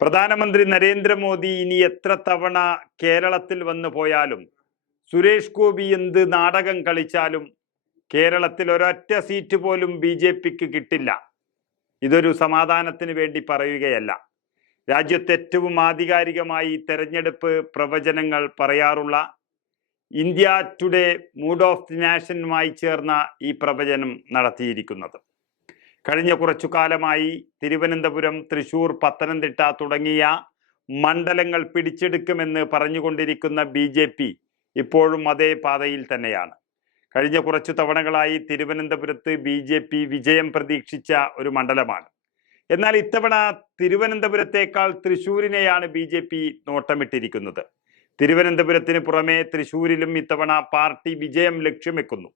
പ്രധാനമന്ത്രി നരേന്ദ്രമോദി ഇനി എത്ര തവണ കേരളത്തിൽ വന്നു പോയാലും സുരേഷ് ഗോപി എന്ത് നാടകം കളിച്ചാലും കേരളത്തിൽ ഒരൊറ്റ സീറ്റ് പോലും ബി ജെ പിക്ക് കിട്ടില്ല. ഇതൊരു സമാധാനത്തിന് വേണ്ടി പറയുകയല്ല. രാജ്യത്ത് ഏറ്റവും ആധികാരികമായി തെരഞ്ഞെടുപ്പ് പ്രവചനങ്ങൾ പറയാറുള്ള India Today mood of the നാഷനുമായി ചേർന്ന ഈ പ്രവചനം നടത്തിയിരിക്കുന്നത്. കഴിഞ്ഞ കുറച്ചു കാലമായി തിരുവനന്തപുരം തൃശൂർ പത്തനംതിട്ട തുടങ്ങിയ മണ്ഡലങ്ങൾ പിടിച്ചെടുക്കുമെന്ന് പറഞ്ഞുകൊണ്ടിരിക്കുന്ന ബി ജെ പി ഇപ്പോഴും അതേ പാതയിൽ തന്നെയാണ്. കഴിഞ്ഞ കുറച്ചു തവണകളായി തിരുവനന്തപുരത്ത് ബി ജെ പി വിജയം പ്രതീക്ഷിച്ച ഒരു മണ്ഡലമാണ്. എന്നാൽ ഇത്തവണ തിരുവനന്തപുരത്തേക്കാൾ തൃശൂരിനെയാണ് ബി ജെ പി നോട്ടമിട്ടിരിക്കുന്നത്. തിരുവനന്തപുരത്തിന് പുറമെ തൃശൂരിലും ഇത്തവണ പാർട്ടി വിജയം ലക്ഷ്യം വെക്കുന്നു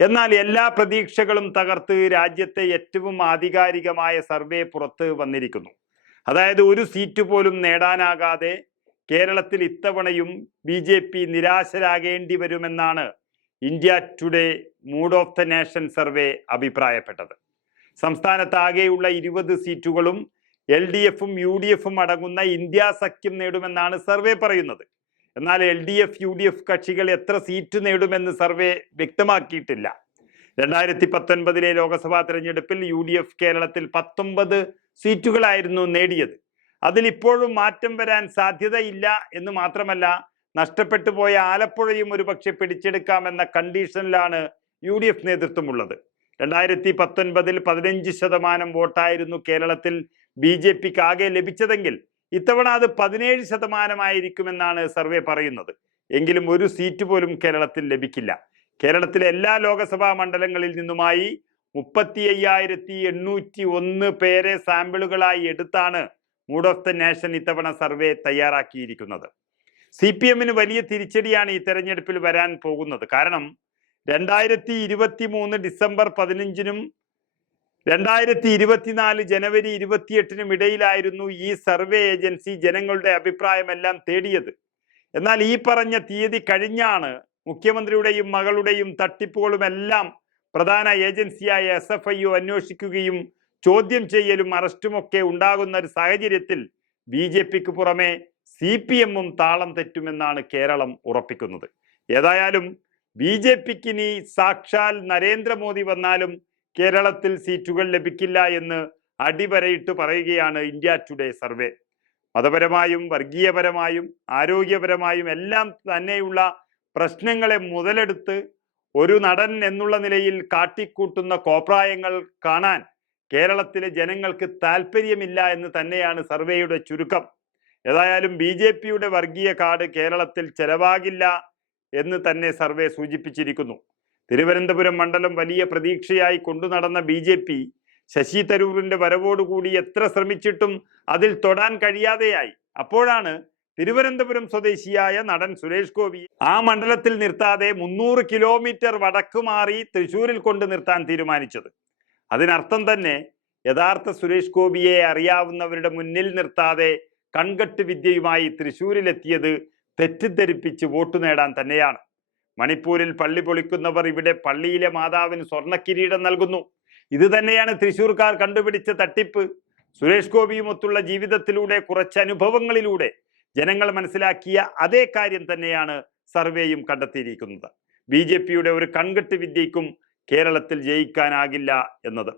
എന്നാൽ എല്ലാ പ്രതീക്ഷകളും തകർത്ത് രാജ്യത്തെ ഏറ്റവും ആധികാരികമായ സർവേ പുറത്ത് വന്നിരിക്കുന്നു. അതായത് ഒരു സീറ്റ് പോലും നേടാനാകാതെ കേരളത്തിൽ ഇത്തവണയും ബി ജെ പി നിരാശരാകേണ്ടി വരുമെന്നാണ് India Today mood of the nation survey അഭിപ്രായപ്പെട്ടത്. സംസ്ഥാനത്താകെയുള്ള ഇരുപത് സീറ്റുകളും എൽ ഡി എഫും യു ഡി എഫും അടങ്ങുന്ന ഇന്ത്യ സഖ്യം നേടുമെന്നാണ് സർവേ പറയുന്നത്. എന്നാൽ L D F U D F കക്ഷികൾ എത്ര സീറ്റ് നേടുമെന്ന് സർവേ വ്യക്തമാക്കിയിട്ടില്ല. രണ്ടായിരത്തി പത്തൊൻപതിലെ ലോക്സഭാ തെരഞ്ഞെടുപ്പിൽ യു ഡി എഫ് കേരളത്തിൽ പത്തൊമ്പത് സീറ്റുകളായിരുന്നു നേടിയത്. അതിൽ ഇപ്പോഴും മാറ്റം വരാൻ സാധ്യതയില്ല എന്ന് മാത്രമല്ല നഷ്ടപ്പെട്ടു പോയ ആലപ്പുഴയും ഒരുപക്ഷെ പിടിച്ചെടുക്കാമെന്ന കണ്ടീഷനിലാണ് യു ഡി എഫ് നേതൃത്വമുള്ളത്. രണ്ടായിരത്തി പത്തൊൻപതിൽ പതിനഞ്ച് ശതമാനം വോട്ടായിരുന്നു കേരളത്തിൽ ബി ജെ പിക്ക് ആകെ ലഭിച്ചതെങ്കിൽ ഇത്തവണ അത് പതിനേഴ് ശതമാനമായിരിക്കുമെന്നാണ് സർവേ പറയുന്നത്. എങ്കിലും ഒരു സീറ്റ് പോലും കേരളത്തിൽ ലഭിക്കില്ല. കേരളത്തിലെ എല്ലാ ലോകസഭാ മണ്ഡലങ്ങളിൽ നിന്നുമായി മുപ്പത്തി അയ്യായിരത്തി എണ്ണൂറ്റി ഒന്ന് പേരെ സാമ്പിളുകളായി എടുത്താണ് മൂഡ് ഓഫ് ദ നേഷൻ ഇത്തവണ സർവേ തയ്യാറാക്കിയിരിക്കുന്നത്. സി പി എമ്മിന് വലിയ തിരിച്ചടിയാണ് ഈ തെരഞ്ഞെടുപ്പിൽ വരാൻ പോകുന്നത്. കാരണം രണ്ടായിരത്തി ഇരുപത്തി മൂന്ന് ഡിസംബർ പതിനഞ്ചിനും രണ്ടായിരത്തി ഇരുപത്തിനാല് ജനുവരി ഇരുപത്തിയെട്ടിനും ഇടയിലായിരുന്നു ഈ സർവേ ഏജൻസി ജനങ്ങളുടെ അഭിപ്രായമെല്ലാം തേടിയത്. എന്നാൽ ഈ പറഞ്ഞ തീയതി കഴിഞ്ഞാണ് മുഖ്യമന്ത്രിയുടെയും മകളുടെയും തട്ടിപ്പുകളുമെല്ലാം പ്രധാന ഏജൻസിയായ എസ് എഫ് ഐ ഒ അന്വേഷിക്കുകയും ചോദ്യം ചെയ്യലും അറസ്റ്റുമൊക്കെ ഉണ്ടാകുന്ന ഒരു സാഹചര്യത്തിൽ ബി ജെ പിക്ക് പുറമെ സി പി എമ്മും താളം തെറ്റുമെന്നാണ് കേരളം ഉറപ്പിക്കുന്നത്. ഏതായാലും ബി ജെ പിക്ക് ഇനി സാക്ഷാൽ നരേന്ദ്രമോദി വന്നാലും കേരളത്തിൽ സീറ്റുകൾ ലഭിക്കില്ല എന്ന് അടിവരയിട്ട് പറയുകയാണ് ഇന്ത്യ ടുഡേ സർവേ. മതപരമായും വർഗീയപരമായും ആരോഗ്യപരമായും എല്ലാം തന്നെയുള്ള പ്രശ്നങ്ങളെ മുതലെടുത്ത് ഒരു നടൻ എന്നുള്ള നിലയിൽ കാട്ടിക്കൂട്ടുന്ന കോപ്രായങ്ങൾ കാണാൻ കേരളത്തിലെ ജനങ്ങൾക്ക് താല്പര്യമില്ല എന്ന് തന്നെയാണ് സർവേയുടെ ചുരുക്കം. ഏതായാലും ബി ജെ പിയുടെ വർഗീയ കാർഡ് കേരളത്തിൽ ചെലവാകില്ല എന്ന് തന്നെ സർവേ സൂചിപ്പിച്ചിരിക്കുന്നു. തിരുവനന്തപുരം മണ്ഡലം വലിയ പ്രതീക്ഷയായി കൊണ്ടു നടന്ന ബി ജെ പി ശശി തരൂരിന്റെ വരവോടുകൂടി എത്ര ശ്രമിച്ചിട്ടും അതിൽ തൊടാൻ കഴിയാതെയായി. അപ്പോഴാണ് തിരുവനന്തപുരം സ്വദേശിയായ നടൻ സുരേഷ് ഗോപി ആ മണ്ഡലത്തിൽ നിർത്താതെ മുന്നൂറ് കിലോമീറ്റർ വടക്ക് മാറി തൃശൂരിൽ കൊണ്ട് നിർത്താൻ തീരുമാനിച്ചത്. അതിനർത്ഥം തന്നെ യഥാർത്ഥ സുരേഷ് ഗോപിയെ അറിയാവുന്നവരുടെ മുന്നിൽ നിർത്താതെ കൺകെട്ട് വിദ്യയുമായി തൃശൂരിലെത്തിയത് തെറ്റിദ്ധരിപ്പിച്ച് വോട്ട് നേടാൻ തന്നെയാണ്. മണിപ്പൂരിൽ പള്ളി പൊളിക്കുന്നവർ ഇവിടെ പള്ളിയിലെ മാതാവിന് സ്വർണക്കിരീടം നൽകുന്നു. ഇത് തന്നെയാണ് തൃശൂർക്കാർ കണ്ടുപിടിച്ച തട്ടിപ്പ്. സുരേഷ് ഗോപിയുമൊത്തുള്ള ജീവിതത്തിലൂടെ കുറച്ച് അനുഭവങ്ങളിലൂടെ ജനങ്ങൾ മനസ്സിലാക്കിയ അതേ കാര്യം തന്നെയാണ് സർവേയും കണ്ടെത്തിയിരിക്കുന്നത്. ബി ഒരു കൺകെട്ട് വിദ്യയ്ക്കും കേരളത്തിൽ ജയിക്കാനാകില്ല എന്നത്.